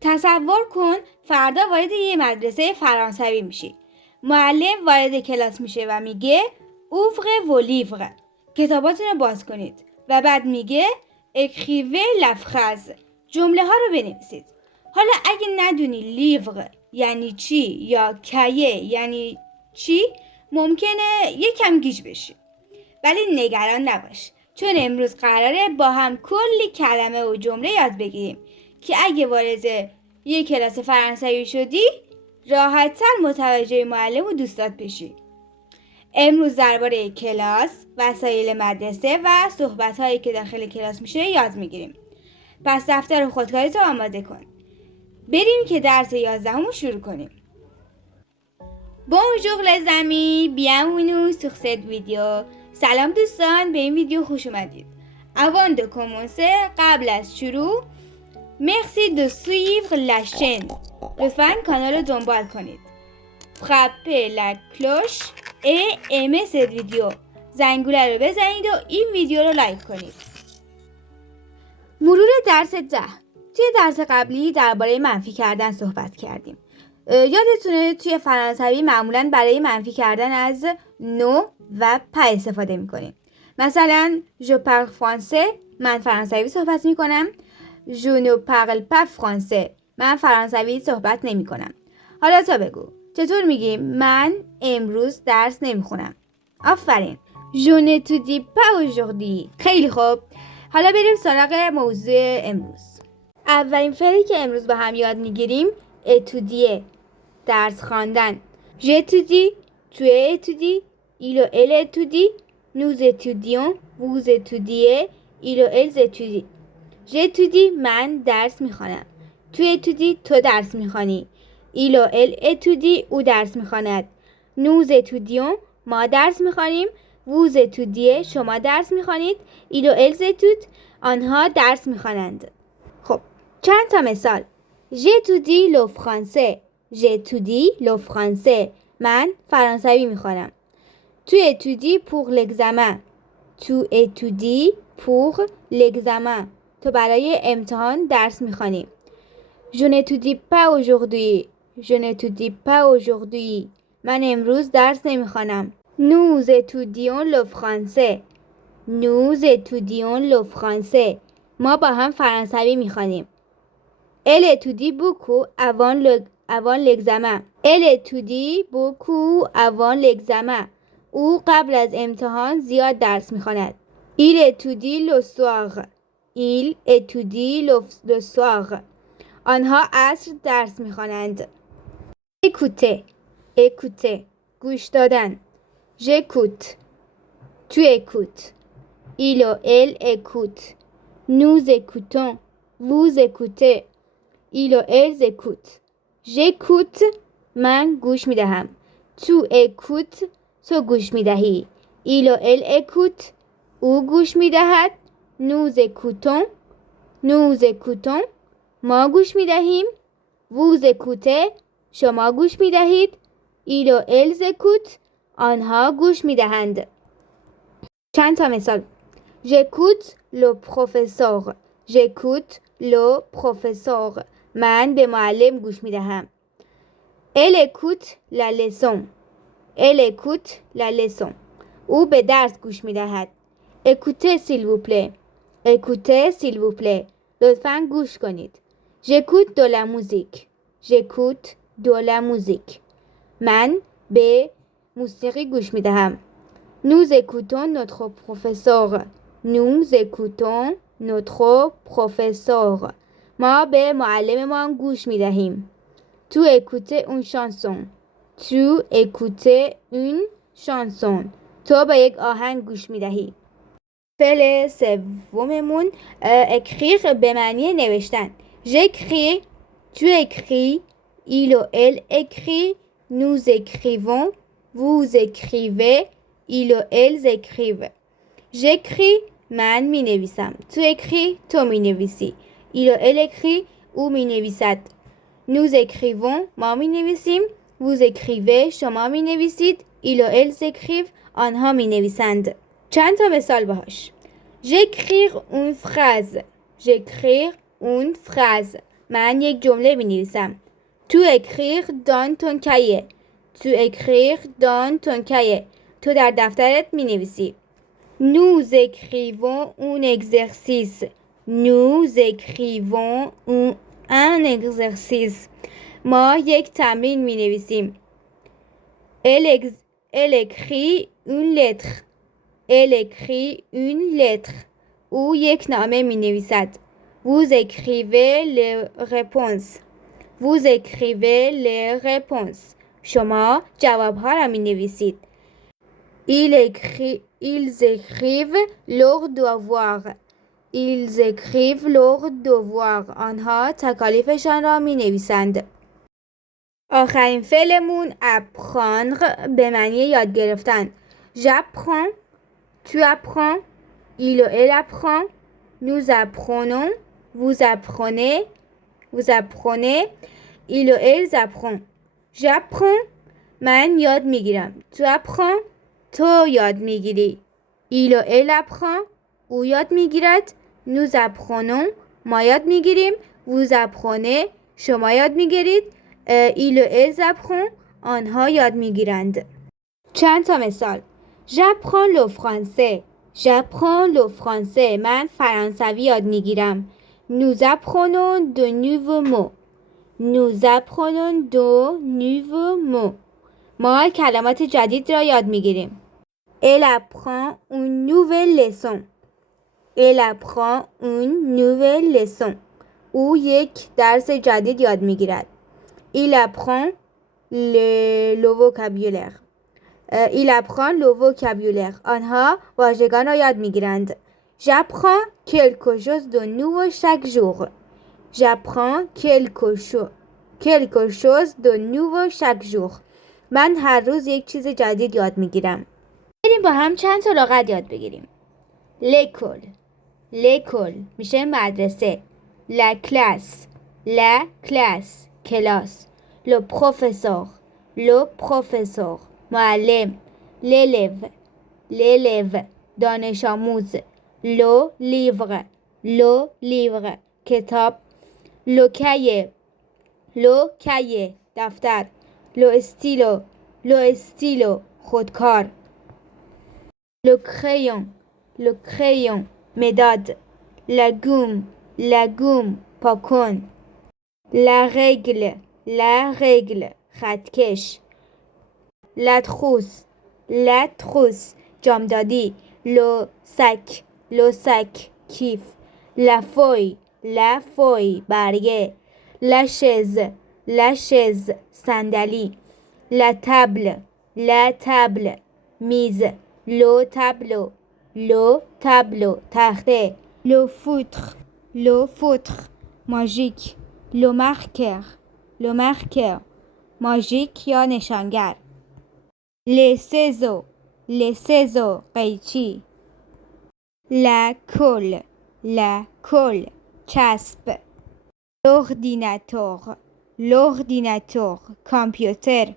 تصور کن فردا وارد یه مدرسه فرانسوی میشی. معلم وارد کلاس میشه و میگه اوفر و لیور، کتاباتون رو باز کنید، و بعد میگه اکریوه لفخز، جمله ها رو بنویسید. حالا اگه ندونی لیور یعنی چی یا کیه یعنی چی، ممکنه یکم گیج بشی. ولی نگران نباش، چون امروز قراره با هم کلی کلمه و جمله یاد بگیریم که اگه وارد یک کلاس فرانسوی شدی راحت‌تر متوجه معلم و دوستات بشی. امروز درباره کلاس، وسایل مدرسه و صحبت‌هایی که داخل کلاس میشه یاد میگیریم. پس دفتر و خودکارتو آماده کن. بریم که درس 11 رو شروع کنیم. Bonjour les amis, bienvenue sur cette vidéo. سلام دوستان، به این ویدیو خوش اومدید. Avant de commencer، قبل از شروع، merci de suivre la chaîne. لطفاً کانال رو دنبال کنید. Frappez la cloche et aimez cette vidéo. زنگوله رو بزنید و این ویدیو رو لایک کنید. مرور درس 10. توی درس قبلی درباره منفی کردن صحبت کردیم. یادتونه توی فرانسوی معمولاً برای منفی کردن از نو و په استفاده میکنیم. مثلا je parle français، من فرانسوی صحبت میکنم. je ne parle pas français، من فرانسوی صحبت نمیکنم. حالا تا بگو چطور میگیم من امروز درس نمیخونم؟ آفرین، je n'étudie pas aujourd'hui. خیلی خوب، حالا بریم سراغ موضوع امروز. اولین فعلی که امروز با هم یاد میگیریم étudier، درس خواندن. j'étudie، tu étudies، il ou elle étudie، nous étudions، vous étudiez، il ou elles étudient. j'étudie، من درس میخوانم. tu étudies، تو درس میخوانی. il ou elle étudie، او درس میخواند. nous étudions، ما درس میخوانیم. vous étudiez، شما درس میخوانید. il ou elles étudient، آنها درس میخوانند. خب چند تا مثال. j'étudie le français، j'étudie le français، من فرانسوی میخوانم. tu étudies pour l'examen، tu étudies pour l'examen، تو برای امتحان درس میخوانی. je n'étudie pas aujourd'hui، je n'étudie pas aujourd'hui، من امروز درس نمیخوانم. nous étudions le français، nous étudions le français، ما با هم فرانسوی میخوانیم. elle étudie beaucoup avant l'examen، elle étudie beaucoup avant l'examen، او قبل از امتحان زیاد درس میخواند. il étudie le soir، il étudie le soir، آنها عصر درس میخوانند. écouter، écouter، گوش دادن. j'écoute، tu écoutes، il ou elle écoute، nous écoutons، vous écoutez، il ou elles écoutent. j'écoute، من گوش میدهم. tu écoutes، تو گوش میدهی. il ou elle écoute، او گوش میدهد. nous écoutons، nous écoutons، ما گوش میدهیم. vous écoutez، شما گوش میدهید. il ou elles écoutent، آنها گوش میدهند. چند تا مثال. j'écoute le professeur، j'écoute le professeur، من به معلم گوش میدهم. elle écoute la leçon، elle écoute la leçon، او به درس گوش میدهد. écoutez s'il vous plaît، écoutez s'il vous plaît، لطفاً گوش کنید. j'écoute de la musique، j'écoute de la musique، من به موسیقی گوش میدهم. nous écoutons notre professeur، nous écoutons notre professeur، ما به معلممان گوش میدهیم. tu écoutais une chanson، tu écoutais une chanson، تو به یک آهنگ گوش میدهی. فعل سوممون écrire به معنی نوشتن. j'écris، tu écris، il ou elle écrit، nous écrivons، vous écrivez، il ou elles écrivent. j'écris، من می نویسم. tu écris، تو می نویسی. il ou elle écrit، او می نویسد. nous écrivons، ما می نویسیم. vous écrivez، شما می نویسید. il ou elles écrivent، آنها می نویسند. چند تا مثال باهاش. j'écrire une phrase، j'écrire une phrase، من یک جمله می نویسم. تو écrire dans ton cahier. تو écrire dans ton cahier. تو در دفترت می نویسی. Nous écrivons un exercice. Nous écrivons un exercice. ما یک تمرین می نویسیم. Elle écrit une lettre. Elle écrit une lettre. او یک نامه می نویسد. Vous écrivez les réponses. Vous écrivez les réponses. شما جوابها را می نویسید. Ils écrivent leurs devoirs. Ils écrivent leurs devoirs. آنها تکالیفشان را می نویسند. آخرین فعلمون apprendre به معنی یاد گرفتن. J'apprends. Tu apprends. Il ou elle apprend. Nous apprenons. Vous apprenez. Vous apprenez. Il ou elles apprend. J'apprends. من یاد میگیرم. Tu apprends. تو یاد میگیری. Il ou elle apprend. او یاد میگیرد. Nous apprenons. ما یاد میگیریم. Vous apprenez. شما یاد میگیرید. Il ou elles apprend. آنها یاد میگیرند. چند تا مثال. J'apprends le français. J'apprends le français. من فرانسوی یاد میگیرم. Nous apprenons de nouveaux mots. Nous apprenons de nouveaux mots. ما کلمات جدید را یاد میگیریم. Elle apprend une nouvelle leçon. Elle apprend une nouvelle leçon. او یک درس جدید یاد میگیرد. Il apprend le vocabulaire. Il apprend le vocabulaire. آنها واژگان را یاد میگیرند. J'apprends quelque chose de nouveau chaque jour. J'apprends quelque chose de nouveau chaque jour. من هر روز یک چیز جدید یاد میگیرم. بریم با هم چند تا لغت یاد بگیریم. L'école. L'école میشه مدرسه. La classe. La classe. کلاس. Le professeur. Le professeur. معلم. L'élève. L'élève. دانش آموز. Le livre. Le livre. کتاب. Le cahier. Le cahier. دفتر. Le stylo. Le stylo. خودکار. Le crayon. Le crayon. مداد. La gomme. La gomme. پاکن. La règle. La règle. خطکش. La trousse. La trousse. جامدادی. Le sac. Le sac. کیف. La feuille. La feuille. برگه. La chaise. La chaise. صندلی. La table. La table. میز. Le tableau. Le tableau. تخته. Le feutre. Le feutre. magique. Le marqueur. Le marqueur. ماژیک یا نشانگر. Les ciseaux. Les ciseaux. قیچی. La colle. La colle. چسب. L'ordinateur. L'ordinateur. کامپیوتر.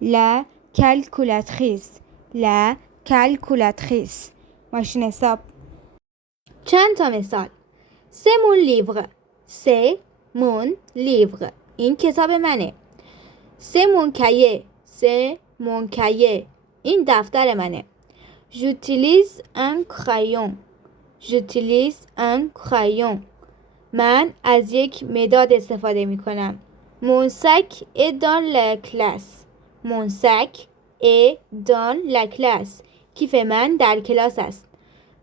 La calculatrice. La calculatrice. ماشین حساب. چند تا مثال. C'est mon livre. C'est mon livre. این کتاب منه. C'est mon cahier. C'est mon cahier. این دفتر منه. J'utilise un crayon. J'utilise un crayon. من از یک مداد استفاده می کنم. Mon sac est dans la classe. Mon sac est dans la classe. کیف من در کلاس است.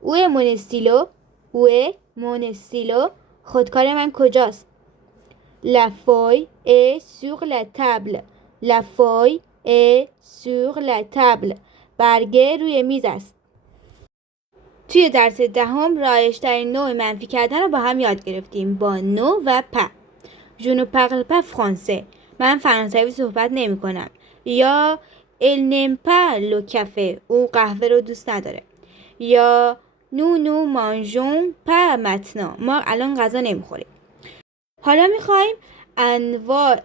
Où est mon stylo? Où est mon stylo? خودکار من کجاست؟ La feuille est sur la table. La feuille est sur la table. برگه روی میز است. توی درس دهم رایج‌ترین نوع منفی کردن رو با هم یاد گرفتیم با نو و پ. Je ne parle pas français. من فرانسوی صحبت نمی کنم. یا elle n'aime pas le café. او قهوه رو دوست نداره. یا nous ne mangeons pas maintenant. ما الان غذا نمیخوریم. حالا میخوایم انواع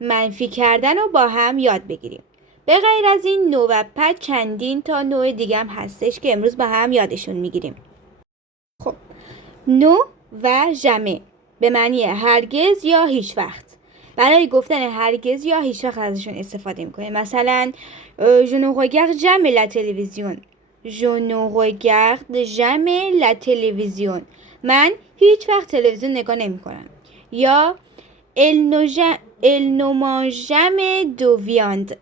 منفی کردن رو با هم یاد بگیریم. به غیر از این نو و پ چندین تا نوع دیگه هم هستش که امروز با هم یادشون میگیریم. خب نو و ژمه. به معنی هرگز یا هیچ وقت. برای گفتن هرگز یا هیچ وقت ازشون استفاده میکنیم. مثلا je ne regarde jamais la télévision. je ne regarde jamais la télévision. من هیچ وقت تلویزیون نگاه نمیکنم. یا elle ne mange jamais de viande.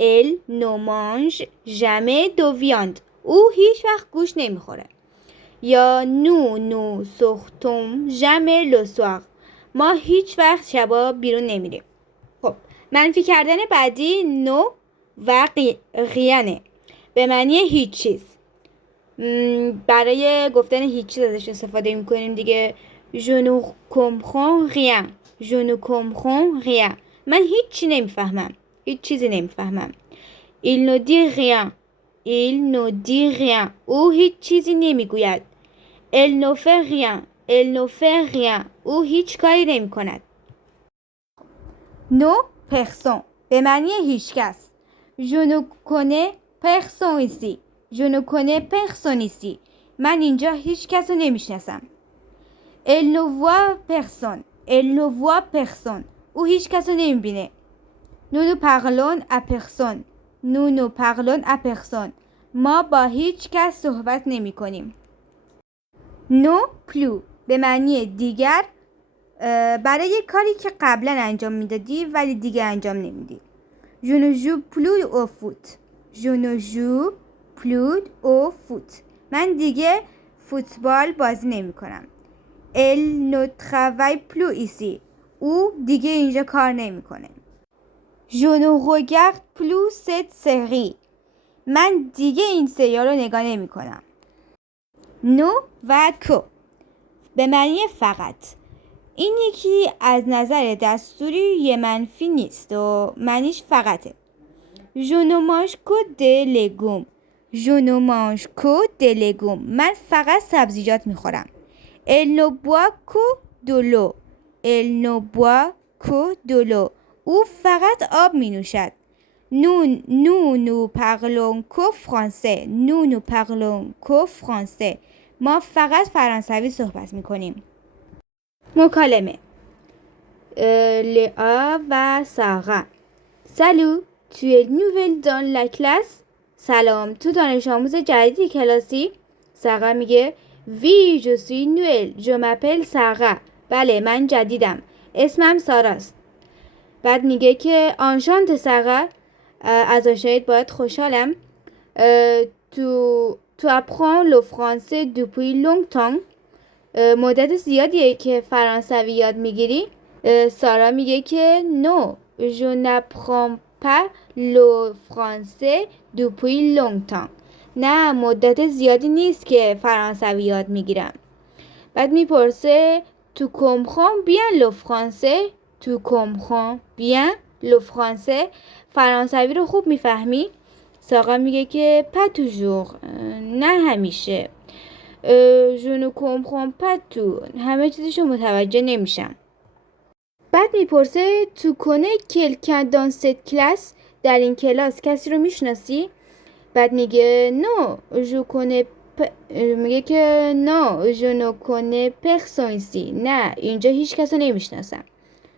elle ne mange jamais de viande. او هیچ وقت گوشت نمیخوره. یا nous ne sortons jamais le soir. ما هیچ وقت شبا بیرون نمیریم. خب منفی کردن بعدی نو و غیانه به معنی هیچ چیز. برای گفتن هیچ چیز ازش استفاده میکنیم دیگه. je ne comprends rien. je ne comprends rien. من هیچ چی نمیفهمم. هیچ چیزی نمیفهمم. il ne dit rien. il ne dit rien. او هیچ چیزی نمیگوید. elle ne fait rien. elle ne fait rien. او هیچ کاری نمی کند. no personne به معنی هیچ کس. je ne connais personne ici. je ne connais personne ici. من اینجا هیچ کس رو نمیشناسم. elle ne voit personne. elle ne voit personne. او هیچ کس رو نمیبینه. nous ne parlons à personne. nous ne parlons à personne. ما با هیچ کس صحبت نمی کنیم. non plus به معنی دیگر، برای کاری که قبلا انجام میدادی ولی دیگه انجام نمیدی. je ne joue plus au foot. je ne joue plus au foot. من دیگه فوتبال بازی نمی کنم. elle ne travaille plus ici. او دیگه اینجا کار نمی کنه. je ne regarde plus cette série. من دیگه این سریال رو نگاه نمی کنم. نو و کو به معنی فقط. این یکی از نظر دستوری یه منفی نیست و معنیش فقطه. je ne mange que des légumes. je ne mange que des légumes. من فقط سبزیجات میخورم. elle ne boit que de l'eau. elle ne boit que de l'eau. او فقط آب می نوشد. nous parlons que français. nous parlons que français. ما فقط فرانسوی صحبت میکنیم. مکالمه لئا و سارا. Salut, tu es nouvelle dans la classe؟ سلام، تو دانش آموز جدیدی کلاسی؟ سارا میگه Oui, je suis nouvelle. je m'appelle Sarah. بله، من جدیدم. اسمم ساراست. بعد میگه که انشانت سارا، از آشناییت باید خوشحالم. tu apprends le français depuis longtemps. مدت زیادیه که فرانسوی یاد میگیری؟ سارا میگه که no, je n'apprends pas le français depuis longtemps. نه، مدت زیادی نیست که فرانسوی یاد میگیرم. بعد میپرسه tu comprends bien le français. tu comprends bien le français. فرانسوی رو خوب میفهمی؟ سارا میگه که pas toujours. نه همیشه. je ne comprends pas tout. همه چیزشو متوجه نمیشم. بعد میپرسه tu connais quelqu'un dans cette classe. در این کلاس کسی رو میشناسی؟ بعد میگه no, je connais میگه که no, je ne connais personne ici. نه، اینجا هیچ کس رو نمیشناسم.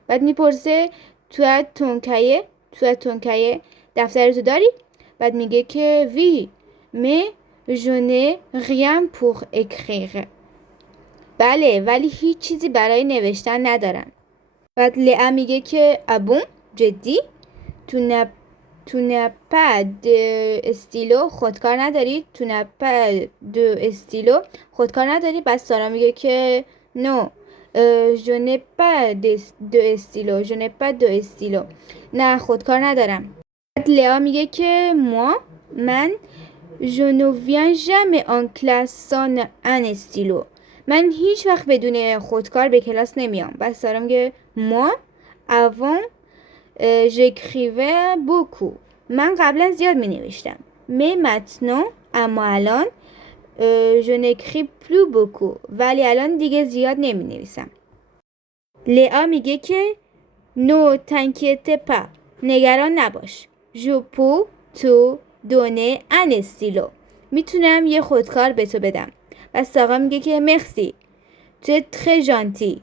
بعد میپرسه tu as ton cahier. tu as ton cahier. دفترتو داری؟ بعد میگه که oui, mais je n'ai rien pour écrire. بله، ولی هیچ چیزی برای نوشتن ندارم. بعد لئا میگه که ah bon, جدی؟ tu n'as pas de stylo. خودکار نداری؟ tu n'as pas de stylo. خودکار نداری؟ بعد سارا میگه که no, je n'ai pas de stylo. je n'ai pas de stylo. نه، خودکار ندارم. بعد لئا میگه که من je ne viens jamais en classe sans un stylo. من هیچ وقت بدون خودکار به کلاس نمیام. بعد سارا میگه moi avant j'écrivais beaucoup. من قبلا زیاد می نوشتم. mais maintenant اما الان je n'écris plus beaucoup. ولی الان دیگه زیاد نمی نویسم. لئا میگه که no t'inquiète pas. نگران نباش. je peux te donner un stylo. میتونم یه خودکار به تو بدم. و سارا میگه که merci, tu es très gentil.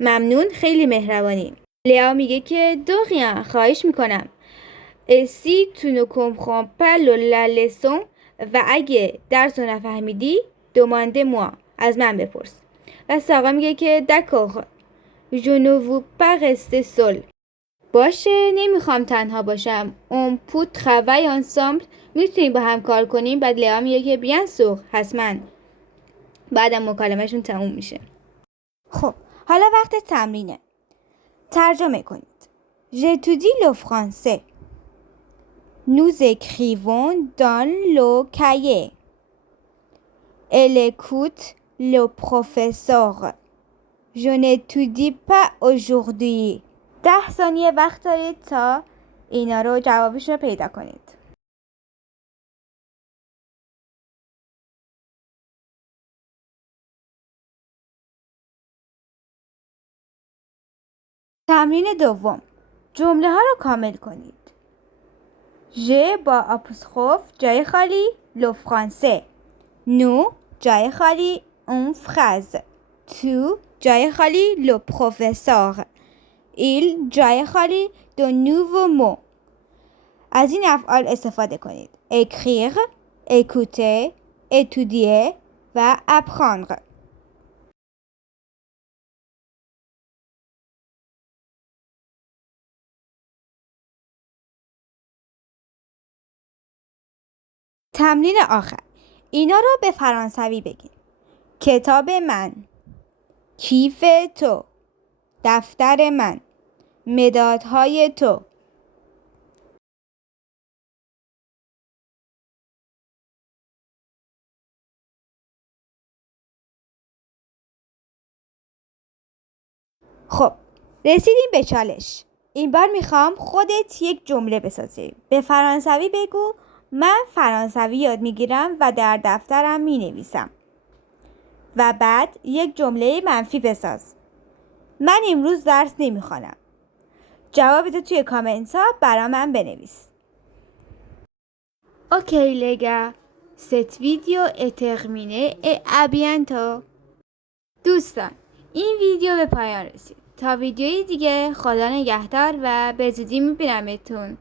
ممنون، خیلی مهربانی. لیا میگه که دو rien، خواهش میکنم. si tu ne comprends pas la leçon و اگه درس رو نفهمیدی demande-moi، از من بپرس. و ساقا میگه که d'accord je ne veux pas rester seul، باشه نمیخوام تنها باشم. on peut travailler ensemble، میتونیم با هم کار کنیم. بعد لیا میگه که bien sûr، حتما. بعدم مکالمهشون تموم میشه. خب حالا وقت تمرینه. ترجمه کنید. j'étudie le français. nous écrivons dans le cahier. elle écoute le professeur. je n'étudie pas aujourd'hui. 10 ثانیه وقت دارید تا اینا رو جوابشون رو پیدا کنید. تمرین دوم. جمله ها رو کامل کنید. ژ با آپوستروف جای خالی، لو فرانسه. نو جای خالی، اون فراز. تو جای خالی، لو پروفسور. ایل جای خالی، دو نوو مو. از این افعال استفاده کنید. écrire، écouter، étudier و apprendre. تمرین آخر. اینا رو به فرانسوی بگید. کتاب من، کیف تو، دفتر من، مدادهای تو. خب رسیدیم به چالش. این بار میخوام خودت یک جمله بسازی. به فرانسوی بگو من فرانسوی یاد میگیرم و در دفترم مینویسم. و بعد یک جمله منفی بساز. من امروز درس نمیخوانم. جوابتو توی کامنت ها برا من بنویس. اوکی لگا، cette vidéo est terminée et à bientôt. دوستان این ویدیو به پایان رسید. تا ویدیوی دیگه خدا نگهدار و به زودی میبینمتون.